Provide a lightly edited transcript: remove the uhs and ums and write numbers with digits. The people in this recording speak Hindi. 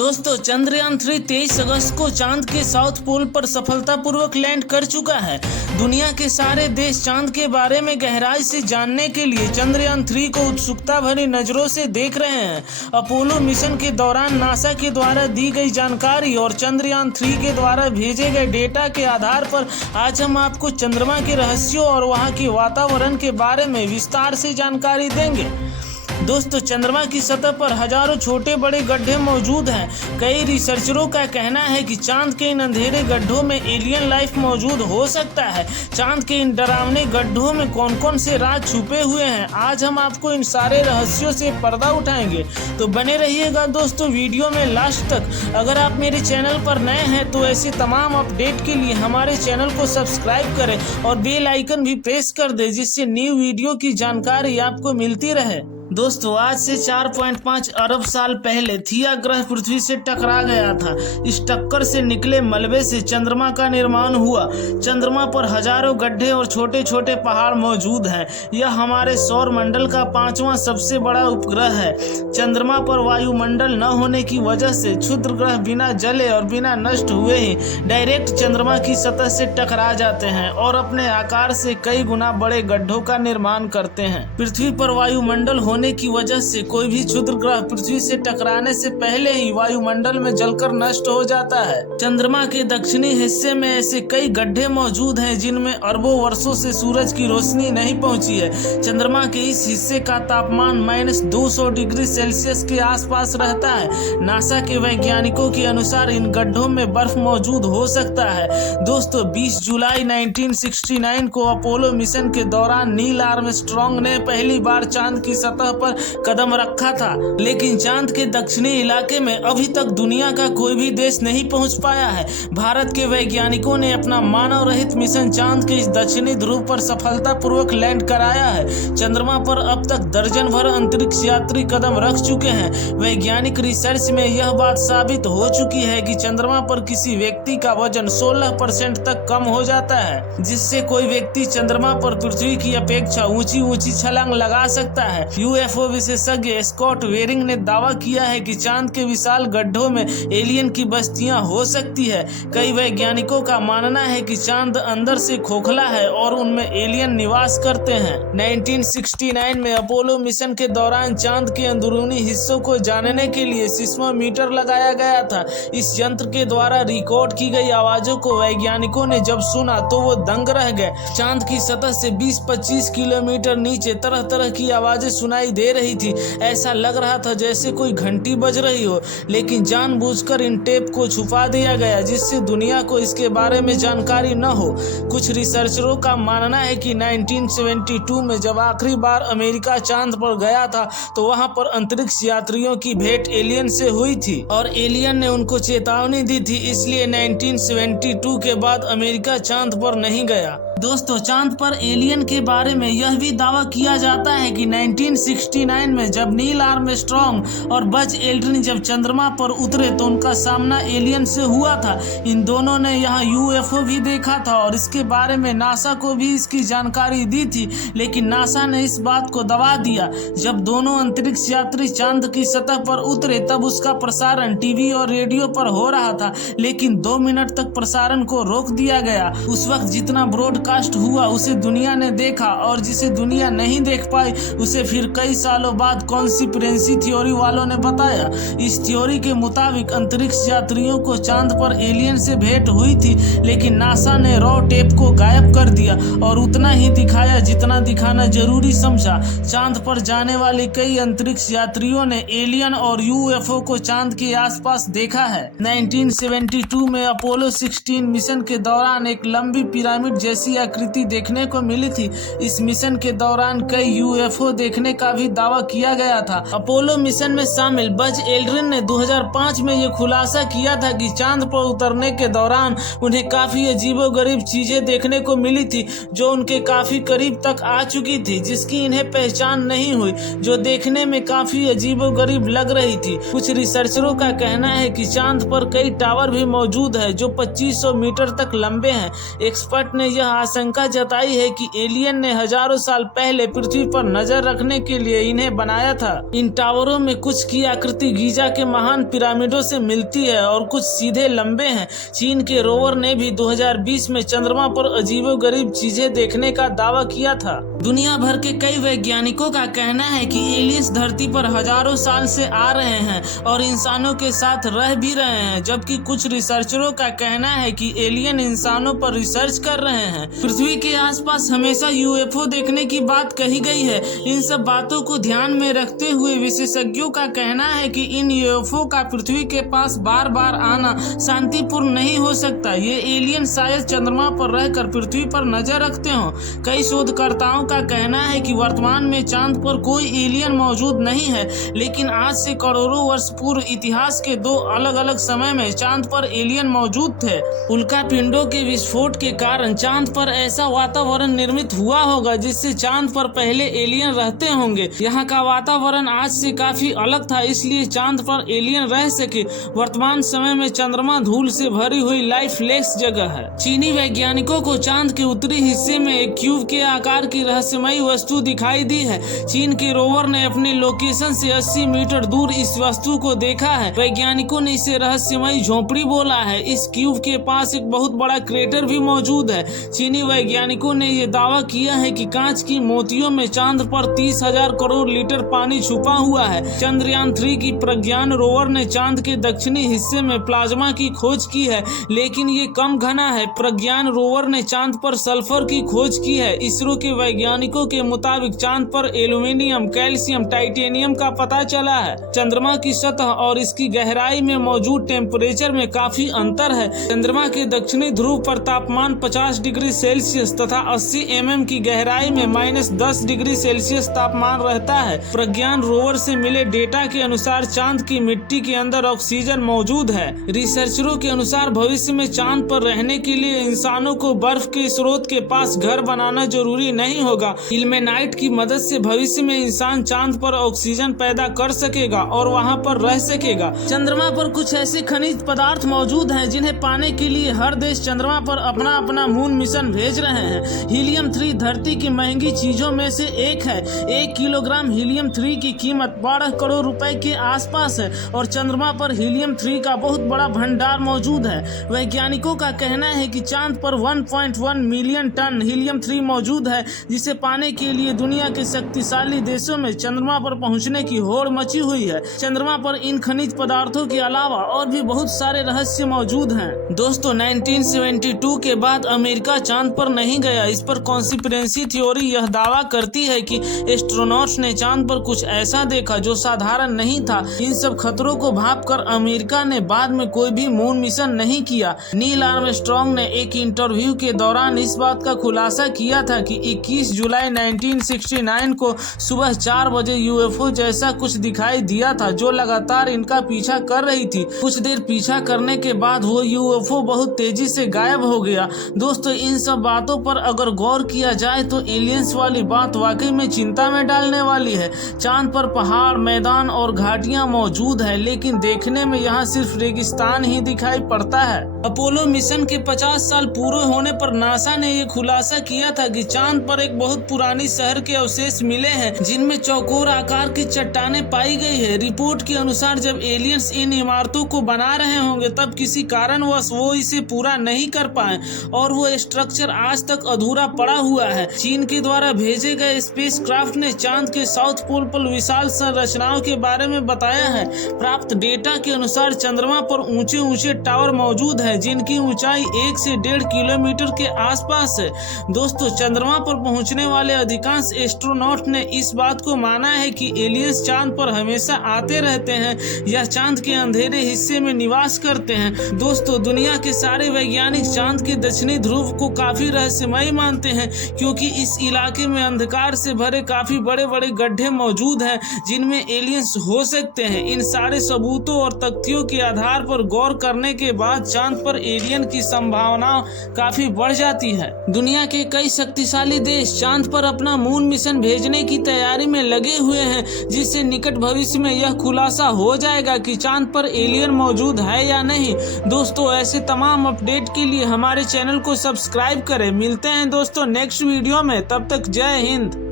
दोस्तों चंद्रयान 3 23 अगस्त को चांद के साउथ पोल पर सफलतापूर्वक लैंड कर चुका है। दुनिया के सारे देश चांद के बारे में गहराई से जानने के लिए चंद्रयान 3 को उत्सुकता भरी नजरों से देख रहे हैं। अपोलो मिशन के दौरान नासा के द्वारा दी गई जानकारी और चंद्रयान 3 के द्वारा भेजे गए डेटा के आधार पर आज हम आपको चंद्रमा के रहस्यों और वहां के वातावरण के बारे में विस्तार से जानकारी देंगे। दोस्तों चंद्रमा की सतह पर हजारों छोटे बड़े गड्ढे मौजूद हैं। कई रिसर्चरों का कहना है कि चांद के इन अंधेरे गड्ढों में एलियन लाइफ मौजूद हो सकता है। चांद के इन डरावने गड्ढों में कौन कौन से राज छुपे हुए हैं, आज हम आपको इन सारे रहस्यों से पर्दा उठाएंगे। तो बने रहिएगा दोस्तों वीडियो में लास्ट तक। अगर आप मेरे चैनल पर नए हैं तो ऐसे तमाम अपडेट के लिए हमारे चैनल को सब्सक्राइब करें और बेल आइकन भी प्रेस कर दें, जिससे न्यू वीडियो की जानकारी आपको मिलती रहे। दोस्तों आज से 4.5 अरब साल पहले थिया ग्रह पृथ्वी से टकरा गया था। इस टक्कर से निकले मलबे से चंद्रमा का निर्माण हुआ। चंद्रमा पर हजारों गड्ढे और छोटे छोटे पहाड़ मौजूद हैं। यह हमारे सौर मंडल का 5वां सबसे बड़ा उपग्रह है। चंद्रमा पर वायुमंडल न होने की वजह से क्षुद्र ग्रह बिना जले और बिना नष्ट हुए ही डायरेक्ट चंद्रमा की सतह से टकरा जाते हैं और अपने आकार से कई गुना बड़े गड्ढों का निर्माण करते हैं। पृथ्वी पर वायुमंडल होने की वजह से कोई भी क्षुद्र ग्रह पृथ्वी से टकराने से पहले ही वायुमंडल में जलकर नष्ट हो जाता है। चंद्रमा के दक्षिणी हिस्से में ऐसे कई गड्ढे मौजूद हैं जिनमें अरबों वर्षों से सूरज की रोशनी नहीं पहुंची है। चंद्रमा के इस हिस्से का तापमान -200 डिग्री सेल्सियस के आसपास रहता है। नासा के वैज्ञानिकों के अनुसार इन गड्ढों में बर्फ मौजूद हो सकता है। दोस्तों 20 जुलाई 1969 को अपोलो मिशन के दौरान नील आर्मस्ट्रांग ने पहली बार चांद की सतह पर कदम रखा था, लेकिन चांद के दक्षिणी इलाके में अभी तक दुनिया का कोई भी देश नहीं पहुंच पाया है। भारत के वैज्ञानिकों ने अपना मानव रहित मिशन चांद के इस दक्षिणी ध्रुव पर सफलतापूर्वक लैंड कराया है। चंद्रमा पर अब तक दर्जन भर अंतरिक्ष यात्री कदम रख चुके हैं। वैज्ञानिक रिसर्च में यह बात साबित हो चुकी है कि चंद्रमा पर किसी व्यक्ति का वजन 16% तक कम हो जाता है, जिससे कोई व्यक्ति चंद्रमा पर पृथ्वी की अपेक्षा ऊंची ऊंची छलांग लगा सकता है। यूएफओ विशेषज्ञ स्कॉट वेरिंग ने दावा किया है कि चांद के विशाल गड्ढों में एलियन की बस्तियां हो सकती है। कई वैज्ञानिकों का मानना है कि चांद अंदर से खोखला है और उनमें एलियन निवास करते हैं। 1969 में अपोलो मिशन के दौरान चांद के अंदरूनी हिस्सों को जानने के लिए सिस्मोमीटर लगाया गया था। इस यंत्र के द्वारा रिकॉर्ड की गई आवाजों को वैज्ञानिकों ने जब सुना तो वो दंग रह गए। चांद की सतह से 20-25 किलोमीटर नीचे तरह तरह की आवाजें सुनाई दे रही थी। ऐसा लग रहा था जैसे कोई घंटी बज रही हो, लेकिन जानबूझकर इन टेप को छुपा दिया गया जिससे दुनिया को इसके बारे में जानकारी न हो। कुछ रिसर्चरों का मानना है कि 1972 में जब आखिरी बार अमेरिका चांद पर गया था तो वहां पर अंतरिक्ष यात्रियों की भेंट एलियन से हुई थी और एलियन ने उनको चेतावनी दी थी, इसलिए 1972 के बाद अमेरिका चांद पर नहीं गया। दोस्तों चांद पर एलियन के बारे में यह भी दावा किया जाता है कि 1969 में जब नील आर्मस्ट्रांग और बज एल्ड्रिन जब चंद्रमा पर उतरे तो उनका सामना एलियन से हुआ था। इन दोनों ने यहाँ यूएफओ भी देखा था और इसके बारे में नासा को भी इसकी जानकारी दी थी, लेकिन नासा ने इस बात को दबा दिया। जब दोनों अंतरिक्ष यात्री चांद की सतह पर उतरे तब उसका प्रसारण टीवी और रेडियो पर हो रहा था, लेकिन 2 मिनट तक प्रसारण को रोक दिया गया। उस वक्त जितना ब्रॉडकास्ट हुआ उसे दुनिया ने देखा और जिसे दुनिया नहीं देख पाई उसे फिर कई सालों बाद कॉन्स्पिरेसी थ्योरी वालों ने बताया। इस थ्योरी के मुताबिक अंतरिक्ष यात्रियों को चांद पर एलियन से भेंट हुई थी, लेकिन नासा ने रॉ टेप को गायब कर दिया और उतना ही दिखाया जितना दिखाना जरूरी समझा। चांद पर जाने वाले कई अंतरिक्ष यात्रियों ने एलियन और यूएफओ को चांद के आसपास देखा है। 1972 में अपोलो 16 मिशन के दौरान एक लंबी पिरामिड जैसी आकृति देखने को मिली थी। इस मिशन के दौरान कई यूएफओ देखने का भी दावा किया गया था। अपोलो मिशन में शामिल बज एल्ड्रिन ने 2005 में यह खुलासा किया था कि चांद पर उतरने के दौरान उन्हें काफी अजीबोगरीब चीजें देखने को मिली थी जो उनके काफी करीब तक आ चुकी थी, जिसकी इन्हें पहचान नहीं हुई, जो देखने में काफी अजीबोगरीब लग रही थी। कुछ रिसर्चरों का कहना है कि चांद पर कई टावर भी मौजूद है जो 2500 मीटर तक लंबे हैं। एक्सपर्ट ने यह आशंका जताई है कि एलियन ने हजारों साल पहले पृथ्वी पर नजर रखने के लिए इन्हें बनाया था। इन टावरों में कुछ की आकृति गीजा के महान पिरामिडों से मिलती है और कुछ सीधे लंबे हैं। चीन के रोवर ने भी 2020 में चंद्रमा पर अजीबोगरीब चीजें देखने का दावा किया था। दुनिया भर के कई वैज्ञानिकों का कहना है कि एलियंस धरती पर हजारों साल से आ रहे हैं और इंसानों के साथ रह भी रहे हैं, जबकि कुछ रिसर्चरों का कहना है कि एलियन इंसानों पर रिसर्च कर रहे हैं। पृथ्वी के आसपास हमेशा यूएफओ देखने की बात कही गई है। इन सब बातों को ध्यान में रखते हुए विशेषज्ञों का कहना है कि इन यूएफओ का पृथ्वी के पास बार बार आना शांतिपूर्ण नहीं हो सकता। ये एलियन शायद चंद्रमा पर रहकर पृथ्वी पर नजर रखते हों। कई शोधकर्ताओं का कहना है कि वर्तमान में चांद पर कोई एलियन मौजूद नहीं है, लेकिन आज से करोड़ों वर्ष पूर्व इतिहास के दो अलग अलग समय में चांद पर एलियन मौजूद थे। उल्का पिंडों के विस्फोट के कारण चांद पर ऐसा वातावरण निर्मित हुआ होगा जिससे चांद पर पहले एलियन रहते होंगे। यहाँ का वातावरण आज से काफी अलग था, इसलिए चांद पर एलियन रह सके। वर्तमान समय में चंद्रमा धूल से भरी हुई लाइफलेस जगह है। चीनी वैज्ञानिकों को चांद के उत्तरी हिस्से में एक क्यूब के आकार की रहस्यमयी वस्तु दिखाई दी है। चीन के रोवर ने अपने लोकेशन से 80 मीटर दूर इस वस्तु को देखा है। वैज्ञानिकों ने इसे रहस्यमयी झोपड़ी बोला है। इस क्यूब के पास एक बहुत बड़ा क्रेटर भी मौजूद है। चीनी वैज्ञानिकों ने यह दावा किया है कि कांच की मोतियों में चांद पर 30,000 करोड़ लीटर पानी छुपा हुआ है। चंद्रयान 3 की प्रज्ञान रोवर ने चांद के दक्षिणी हिस्से में प्लाज्मा की खोज की है, लेकिन ये कम घना है। प्रज्ञान रोवर ने चांद पर सल्फर की खोज की है। इसरो के वैज्ञानिकों के मुताबिक चांद पर एल्यूमिनियम, कैल्शियम, टाइटेनियम का पता चला है। चंद्रमा की सतह और इसकी गहराई में मौजूद टेम्परेचर में काफी अंतर है। चंद्रमा के दक्षिणी ध्रुव पर तापमान 50 डिग्री सेल्सियस तथा 80 mm की गहराई में -10 डिग्री सेल्सियस तापमान रहता है। प्रज्ञान रोवर से मिले डेटा के अनुसार चांद की मिट्टी के अंदर ऑक्सीजन मौजूद है। रिसर्चरों के अनुसार भविष्य में चांद पर रहने के लिए इंसानों को बर्फ के स्रोत के पास घर बनाना जरूरी नहीं होगा। इल्मेनाइट की मदद से भविष्य में इंसान चांद पर ऑक्सीजन पैदा कर सकेगा और वहां पर रह सकेगा। चंद्रमा पर कुछ ऐसे खनिज पदार्थ मौजूद हैं जिन्हें पाने के लिए हर देश चंद्रमा पर अपना अपना मून मिशन भेज रहे हैं। हीलियम 3 धरती की महंगी चीजों में से एक है। 1 किलोग्राम हीलियम 3 की कीमत 12 करोड़ रुपए के आसपास है और चंद्रमा पर हीलियम 3 का बहुत बड़ा भंडार मौजूद है। वैज्ञानिकों का कहना है कि चांद पर 1.1 मिलियन टन हीलियम 3 मौजूद है, जिसे पाने के लिए दुनिया के शक्तिशाली देशों में चंद्रमा पर पहुंचने की होड़ मची हुई है। चंद्रमा पर इन खनिज पदार्थों के अलावा और भी बहुत सारे रहस्य मौजूद हैं। दोस्तों, 1972 के बाद अमेरिका चांद पर नहीं गया। इस पर कॉन्स्पिरेसी थ्योरी यह दावा करती है कि एस्ट्रोनॉट्स ने चांद पर कुछ ऐसा देखा जो साधारण नहीं था। इन सब खतरों को भांपकर अमेरिका ने बाद में कोई भी मून मिशन नहीं किया। नील आर्मस्ट्रांग ने एक इंटरव्यू के दौरान इस बात का खुलासा किया था कि 21 जुलाई 1969 को सुबह 4 बजे यूएफओ जैसा कुछ दिखाई दिया था जो लगातार इनका पीछा कर रही थी। कुछ देर पीछा करने के बाद वो यूएफओ बहुत तेजी से गायब हो गया। दोस्तों, इन सब बातों पर अगर गौर किया जाए तो एलियंस वाली बात वाकई में चिंता में डालने वाली है। चांद पर पहाड़, मैदान और घाटियां मौजूद है, लेकिन देखने में यहाँ सिर्फ रेगिस्तान ही दिखाई पड़ता है। अपोलो मिशन के 50 साल पूरे होने पर नासा ने यह खुलासा किया था कि चांद पर एक बहुत पुरानी शहर के अवशेष मिले हैं जिनमें चौकोर आकार की चट्टानें पाई गई है। रिपोर्ट के अनुसार जब एलियंस इन इमारतों को बना रहे होंगे तब किसी कारणवश वो इसे पूरा नहीं कर पाए और वो स्ट्रक्चर आज तक अधूरा पड़ा हुआ है। चीन के द्वारा भेजे गए स्पेसक्राफ्ट ने चांद के साउथ पोल पर विशाल संरचनाओं के बारे में बताया है। प्राप्त डेटा के अनुसार चंद्रमा पर ऊंचे ऊंचे टावर मौजूद है जिनकी ऊंचाई 1 से 1.5 किलोमीटर के आसपास है। दोस्तों, चंद्रमा पर पहुंचने वाले अधिकांश एस्ट्रोनॉट ने इस बात को माना है कि एलियंस चांद पर हमेशा आते रहते हैं या चांद के अंधेरे हिस्से में निवास करते हैं। दोस्तों, दुनिया के सारे वैज्ञानिक चांद के दक्षिणी ध्रुव को काफी रहस्यमयी मानते हैं क्योंकि इस इलाके में अंधकार से भरे काफी बड़े बड़े गड्ढे मौजूद हैं जिनमें एलियंस हो सकते हैं। इन सारे सबूतों और तथ्यों के आधार पर गौर करने के बाद चांद पर एलियन की संभावना काफी बढ़ जाती है। दुनिया के कई शक्तिशाली देश चांद पर अपना मून मिशन भेजने की तैयारी में लगे हुए हैं, जिससे निकट भविष्य में यह खुलासा हो जाएगा कि चांद पर एलियन मौजूद है या नहीं। दोस्तों, ऐसे तमाम अपडेट के लिए हमारे चैनल को सब्सक्राइब सब्सक्राइब करें। मिलते हैं दोस्तों नेक्स्ट वीडियो में, तब तक जय हिंद।